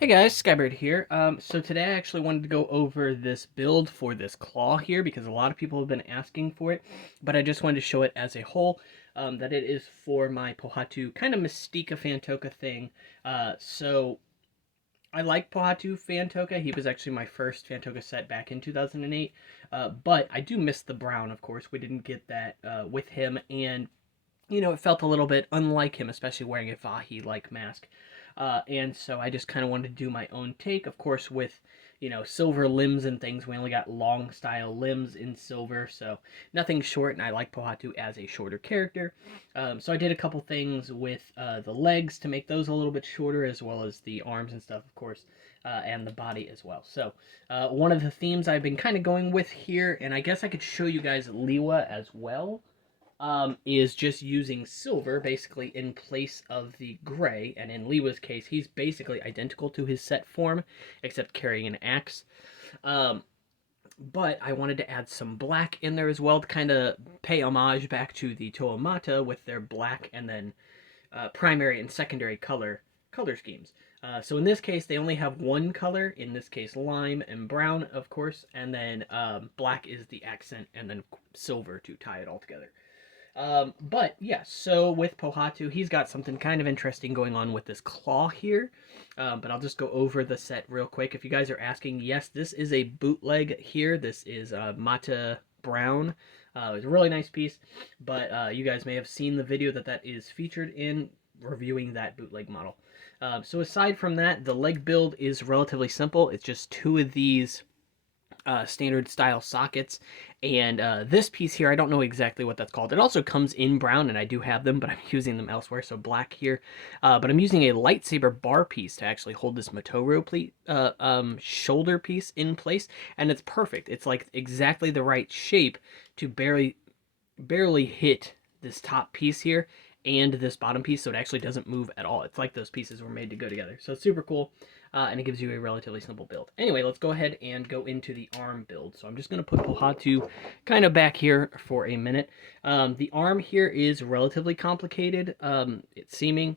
Hey guys, Skybird here. So today I actually wanted to go over this build for this claw here because a lot of people have been asking for it, but I just wanted to show it as a whole, that it is for my Pohatu kind of Mistika Phantoka thing. So I like Pohatu Phantoka. He was actually my first Phantoka set back in 2008, but I do miss the brown, of course. We didn't get that with him, and it felt a little bit unlike him, especially wearing a Vahi-like mask. And so I just kind of wanted to do my own take, of course, with, silver limbs and things. We only got long style limbs in silver, so nothing short, and I like Pohatu as a shorter character. So I did a couple things with the legs to make those a little bit shorter, as well as the arms and stuff, of course, and the body as well. So one of the themes I've been kind of going with here, and I guess I could show you guys Liwa as well, is just using silver basically in place of the gray. And in Liwa's case, he's basically identical to his set form, except carrying an axe. Um, but I wanted to add some black in there as well to kind of pay homage back to the Toamata with their black and then primary and secondary color schemes. So in this case, they only have one color. In this case, lime and brown, of course, and then black is the accent, and then silver to tie it all together. But yeah, so with Pohatu, he's got something kind of interesting going on with this claw here. But I'll just go over the set real quick. If you guys are asking, yes, this is a bootleg here. This is Mata Brown. It's a really nice piece, but you guys may have seen the video that is featured in reviewing that bootleg model. So aside from that, the leg build is relatively simple. It's just two of these standard style sockets, and this piece here, I don't know exactly what that's called. It also comes in brown, and I do have them, but I'm using them elsewhere, so black here. But I'm using a lightsaber bar piece to actually hold this Motoro shoulder piece in place, and it's perfect. It's like exactly the right shape to barely hit this top piece here and this bottom piece, so it actually doesn't move at all. It's like those pieces were made to go together. So it's super cool, and it gives you a relatively simple build. Anyway, let's go ahead and go into the arm build. So I'm just going to put Pohatu kind of back here for a minute. The arm here is relatively complicated, it's seeming.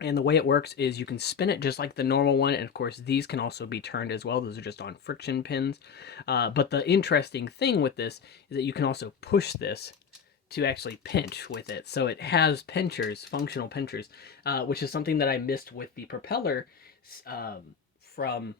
And the way it works is you can spin it just like the normal one, and of course these can also be turned as well. Those are just on friction pins. But the interesting thing with this is that you can also push this to actually pinch with it. So it has pinchers, functional pinchers, which is something that I missed with the propeller from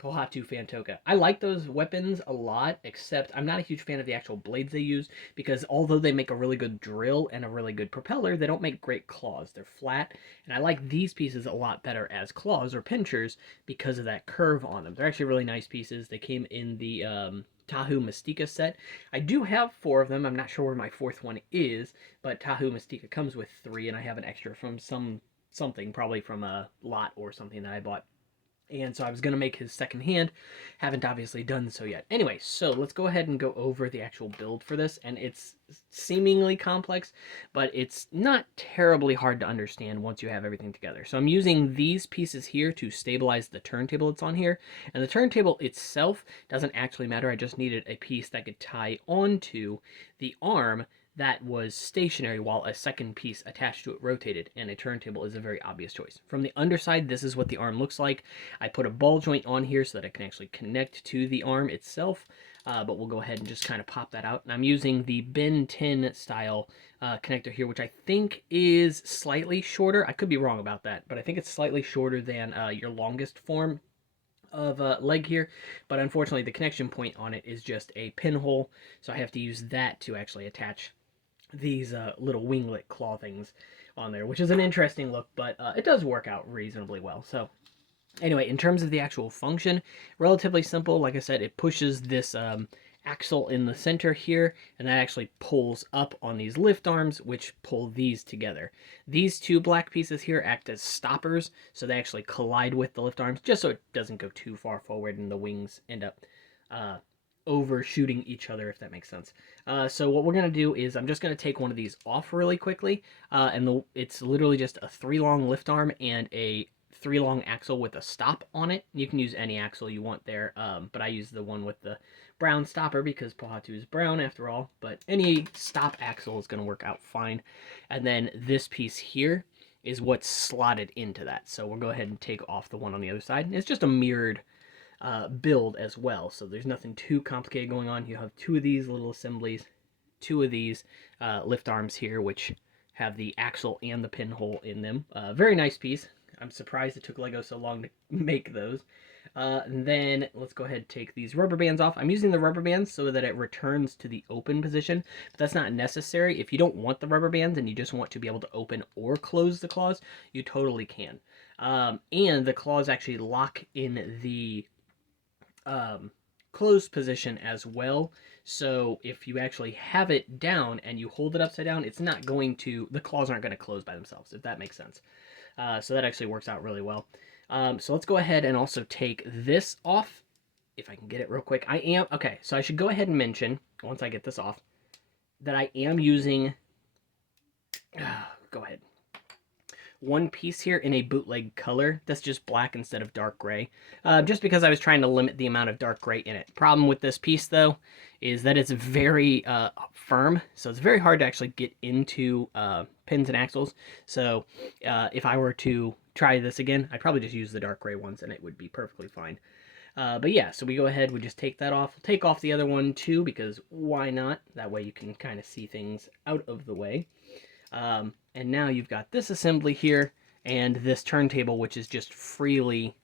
Pohatu Phantoka. I like those weapons a lot, except I'm not a huge fan of the actual blades they use, because although they make a really good drill and a really good propeller, they don't make great claws. They're flat, and I like these pieces a lot better as claws or pinchers because of that curve on them. They're actually really nice pieces. They came in the Tahu Mistika set. I do have four of them. I'm not sure where my fourth one is, but Tahu Mistika comes with three, and I have an extra from something, probably from a lot or something that I bought. And so I was going to make his second hand. Haven't obviously done so yet. Anyway, so let's go ahead and go over the actual build for this. And it's seemingly complex, but it's not terribly hard to understand once you have everything together. So I'm using these pieces here to stabilize the turntable that's on here. And the turntable itself doesn't actually matter. I just needed a piece that could tie onto the arm that was stationary while a second piece attached to it rotated, and a turntable is a very obvious choice. From the underside, this is what the arm looks like. I put a ball joint on here so that it can actually connect to the arm itself, but we'll go ahead and just kind of pop that out. And I'm using the Ben 10 style connector here, which I think is slightly shorter. I could be wrong about that, but I think it's slightly shorter than your longest form of leg here, but unfortunately the connection point on it is just a pinhole, so I have to use that to actually attach these little winglet claw things on there, which is an interesting look, but it does work out reasonably well. So anyway, in terms of the actual function, relatively simple. Like I said, it pushes this axle in the center here, and that actually pulls up on these lift arms, which pull these together. These two black pieces here act as stoppers, so they actually collide with the lift arms, just so it doesn't go too far forward and the wings end up overshooting each other, if that makes sense. So what we're going to do is I'm just going to take one of these off really quickly, and it's literally just a 3-long lift arm and a 3-long axle with a stop on it. You can use any axle you want there, but I use the one with the brown stopper because Pohatu is brown after all, but any stop axle is going to work out fine. And then this piece here is what's slotted into that. So we'll go ahead and take off the one on the other side. It's just a mirrored build as well, so there's nothing too complicated going on. You have two of these little assemblies, two of these lift arms here, which have the axle and the pinhole in them. Very nice piece. I'm surprised it took Lego so long to make those. And then let's go ahead and take these rubber bands off. I'm using the rubber bands so that it returns to the open position, but that's not necessary. If you don't want the rubber bands and you just want to be able to open or close the claws, you totally can. And the claws actually lock in the closed position as well. So if you actually have it down and you hold it upside down, it's not going to, the claws aren't going to close by themselves, if that makes sense. So that actually works out really well. So let's go ahead and also take this off, if I can get it real quick. Okay, so I should go ahead and mention, once I get this off, that I am using, go ahead, one piece here in a bootleg color that's just black instead of dark gray, just because I was trying to limit the amount of dark gray in it. Problem with this piece, though, is that it's very firm, so it's very hard to actually get into pins and axles. So if I were to try this again, I'd probably just use the dark gray ones and it would be perfectly fine. But yeah, so we go ahead, we just take that off. We'll take off the other one too, because why not? That way you can kind of see things out of the way. And now you've got this assembly here and this turntable, which is just freely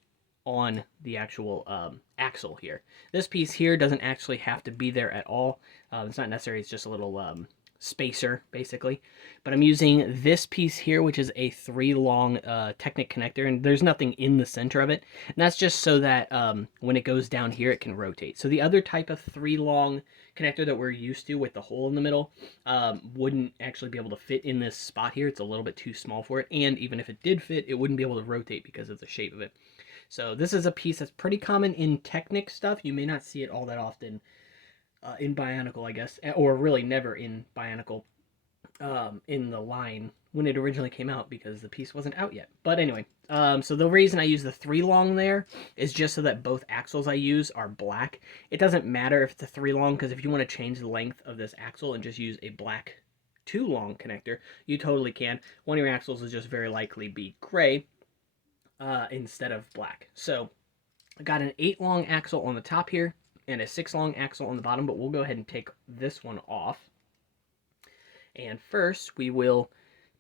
on the actual axle here. This piece here doesn't actually have to be there at all. It's not necessary, it's just a little spacer, basically. But I'm using this piece here, which is a 3-long Technic connector, and there's nothing in the center of it. And that's just so that when it goes down here, it can rotate. So the other type of 3-long connector that we're used to with the hole in the middle wouldn't actually be able to fit in this spot here. It's a little bit too small for it, and even if it did fit, it wouldn't be able to rotate because of the shape of it. So this is a piece that's pretty common in Technic stuff. You may not see it all that often in Bionicle, I guess, or really never in Bionicle in the line when it originally came out, because the piece wasn't out yet. But anyway, so the reason I use the 3-long there is just so that both axles I use are black. It doesn't matter if it's a 3-long, because if you want to change the length of this axle and just use a black 2-long connector, you totally can. One of your axles will just very likely be gray instead of black. So I got an 8-long axle on the top here and a 6-long axle on the bottom, but we'll go ahead and take this one off. And first we will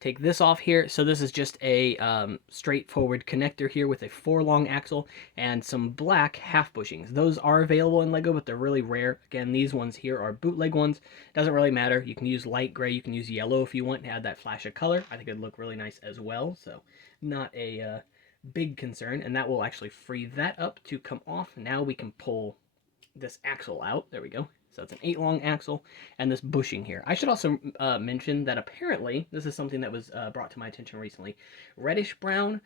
take this off here. So this is just a straightforward connector here with a 4-long axle and some black half bushings. Those are available in Lego, but they're really rare. Again, these ones here are bootleg ones. Doesn't really matter. You can use light gray, you can use yellow if you want to add that flash of color. I think it'd look really nice as well, so not a big concern. And that will actually free that up to come off. Now we can pull this axle out. There we go. So it's an 8-long axle and this bushing here. I should also mention that apparently, this is something that was brought to my attention recently, reddish brown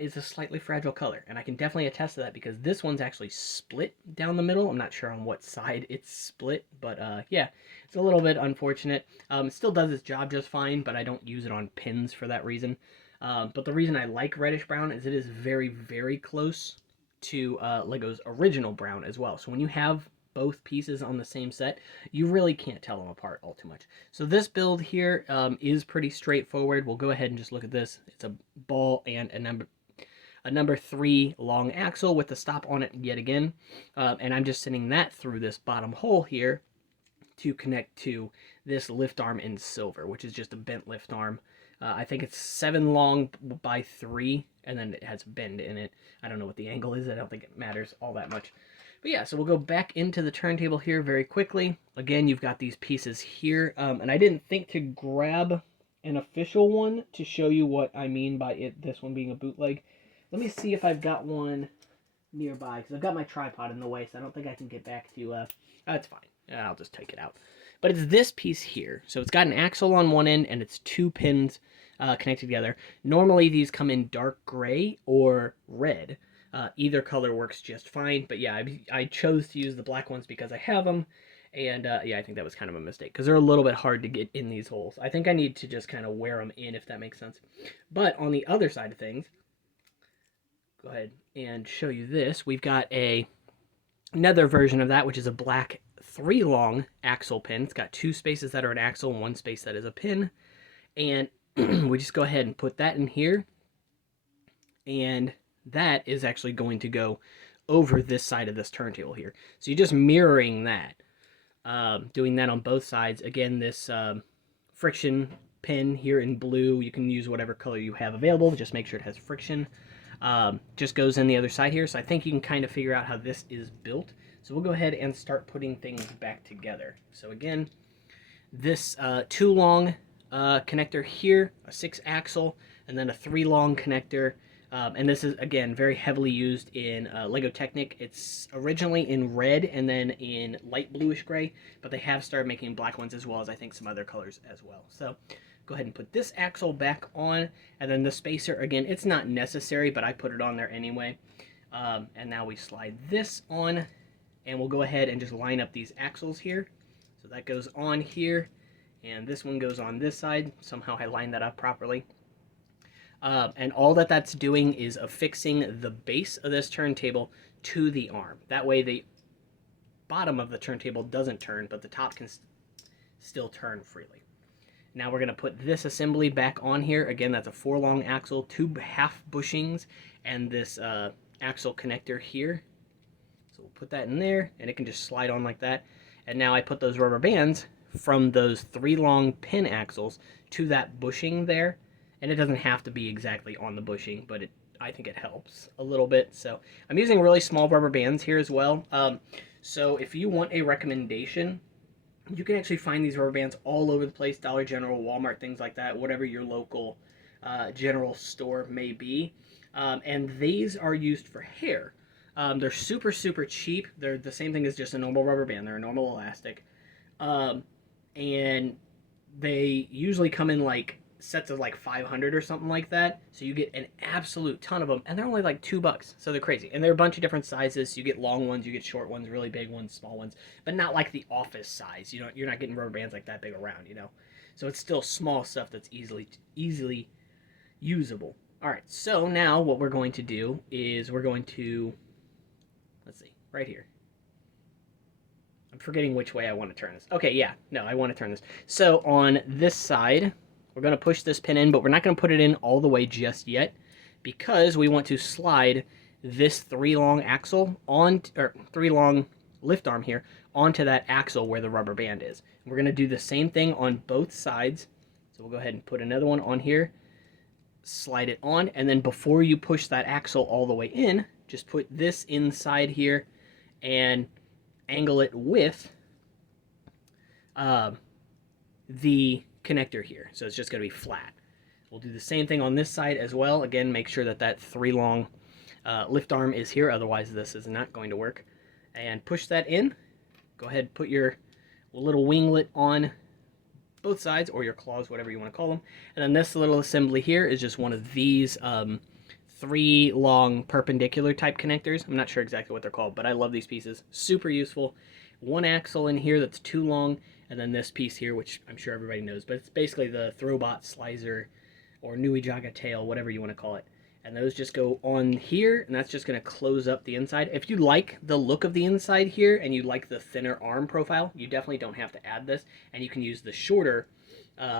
is a slightly fragile color, and I can definitely attest to that because this one's actually split down the middle. I'm not sure on what side it's split, but yeah, it's a little bit unfortunate. It still does its job just fine, but I don't use it on pins for that reason. But the reason I like reddish brown is it is very, very close to Lego's original brown as well. So when you have both pieces on the same set, you really can't tell them apart all too much. So this build here is pretty straightforward. We'll go ahead and just look at this. It's a ball and a number 3 long axle with the stop on it yet again. And I'm just sending that through this bottom hole here to connect to this lift arm in silver, which is just a bent lift arm. I think it's 7 long by 3, and then it has a bend in it. I don't know what the angle is. I don't think it matters all that much. But yeah, so we'll go back into the turntable here very quickly. Again, you've got these pieces here, and I didn't think to grab an official one to show you what I mean by this one being a bootleg. Let me see if I've got one nearby, because I've got my tripod in the way, so I don't think I can get back to, that's fine. I'll just take it out. But it's this piece here. So it's got an axle on one end, and it's 2 pins connected together. Normally, these come in dark gray or red. Either color works just fine, but yeah, I chose to use the black ones because I have them, and yeah, I think that was kind of a mistake, because they're a little bit hard to get in these holes. I think I need to just kind of wear them in, if that makes sense. But on the other side of things, go ahead and show you this. We've got another version of that, which is a black 3-long axle pin. It's got 2 spaces that are an axle and 1 space that is a pin. And we just go ahead and put that in here, and that is actually going to go over this side of this turntable here. So you're just mirroring that, doing that on both sides. Again, this friction pin here in blue, you can use whatever color you have available, just make sure it has friction. Just goes in the other side here. So I think you can kind of figure out how this is built. So we'll go ahead and start putting things back together. So again, this 2 long connector here, a 6 axle, and then a 3 long connector. And this is, again, very heavily used in Lego Technic. It's originally in red and then in light bluish gray, but they have started making black ones as well as I think some other colors as well. So go ahead and put this axle back on, and then the spacer, again, it's not necessary, but I put it on there anyway. And now we slide this on, and we'll go ahead and just line up these axles here. So that goes on here, and this one goes on this side. Somehow I lined that up properly. And all that's doing is affixing the base of this turntable to the arm. That way the bottom of the turntable doesn't turn, but the top can still turn freely. Now we're going to put this assembly back on here. Again, that's a 4 long axle, 2 half bushings, and this axle connector here. So we'll put that in there, and it can just slide on like that. And now I put those rubber bands from those 3 long pin axles to that bushing there. And it doesn't have to be exactly on the bushing, but I think it helps a little bit. So I'm using really small rubber bands here as well. So if you want a recommendation, you can actually find these rubber bands all over the place, Dollar General, Walmart, things like that, whatever your local general store may be. And these are used for hair. They're super, super cheap. They're the same thing as just a normal rubber band. They're a normal elastic. And they usually come in like sets of like 500 or something like that, so you get an absolute ton of them, and they're only like $2, so they're crazy. And they're a bunch of different sizes. So you get long ones, you get short ones, really big ones, small ones, but not like the office size. You're not getting rubber bands like that big around, so it's still small stuff that's easily usable. All right, so now what we're going to do is we're going to, let's see, right here, I'm forgetting which way I want to turn this. Okay, yeah, no, I want to turn this. So on this side, we're going to push this pin in, but we're not going to put it in all the way just yet, because we want to slide this 3 long axle on, or 3 long lift arm here, onto that axle where the rubber band is. We're going to do the same thing on both sides. So we'll go ahead and put another one on here, slide it on, and then before you push that axle all the way in, just put this inside here and angle it with the connector here. So it's just going to be flat. We'll do the same thing on this side as well. Again, make sure that that 3 long lift arm is here, otherwise this is not going to work. And push that in. Go ahead and put your little winglet on both sides, or your claws, whatever you want to call them. And then this little assembly here is just one of these 3 long perpendicular type connectors. I'm not sure exactly what they're called, but I love these pieces. Super useful. 1 axle in here that's 2 long, and then this piece here, which I'm sure everybody knows, but it's basically the Throwbot slicer or Nui Jaga tail, whatever you want to call it. And those just go on here, and that's just going to close up the inside. If you like the look of the inside here and you like the thinner arm profile, you definitely don't have to add this, and you can use the shorter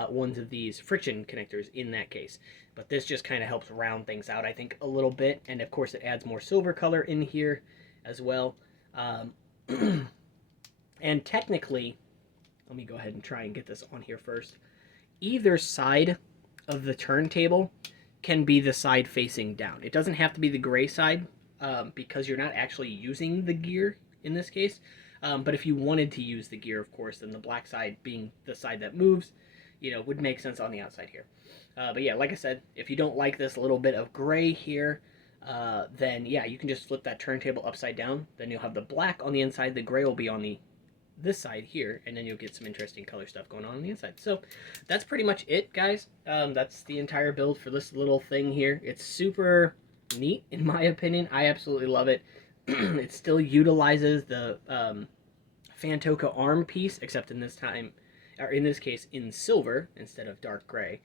ones of these friction connectors in that case. But this just kind of helps round things out, I think, a little bit, and of course it adds more silver color in here as well. And technically, let me go ahead and try and get this on here first. Either side of the turntable can be the side facing down. It doesn't have to be the gray side because you're not actually using the gear in this case. But if you wanted to use the gear, of course, then the black side being the side that moves, would make sense on the outside here. But yeah, like I said, if you don't like this little bit of gray here, then yeah, you can just flip that turntable upside down. Then you'll have the black on the inside, the gray will be on this side here, and then you'll get some interesting color stuff going on the inside. So that's pretty much it, guys. That's the entire build for this little thing here. It's super neat, in my opinion. I absolutely love it. It still utilizes the Phantoka arm piece, except in this case in silver instead of dark gray.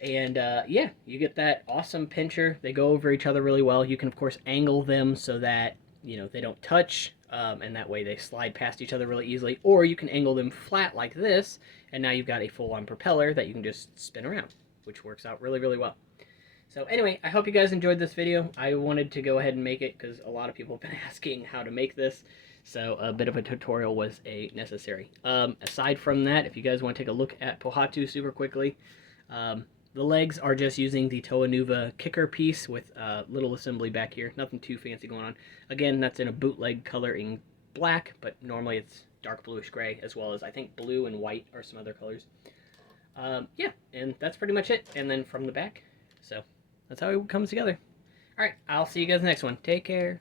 And yeah, you get that awesome pincher. They go over each other really well. You can of course angle them so that they don't touch, and that way they slide past each other really easily. Or you can angle them flat like this, and now you've got a full-on propeller that you can just spin around, which works out really, really well. So anyway, I hope you guys enjoyed this video. I wanted to go ahead and make it because a lot of people have been asking how to make this. So a bit of a tutorial was necessary. Aside from that, if you guys want to take a look at Pohatu super quickly, the legs are just using the Toa Nuva kicker piece with a little assembly back here. Nothing too fancy going on. Again, that's in a bootleg color in black, but normally it's dark bluish gray, as well as I think blue and white are some other colors. Yeah, and that's pretty much it. And then from the back, so that's how it comes together. All right, I'll see you guys next one. Take care.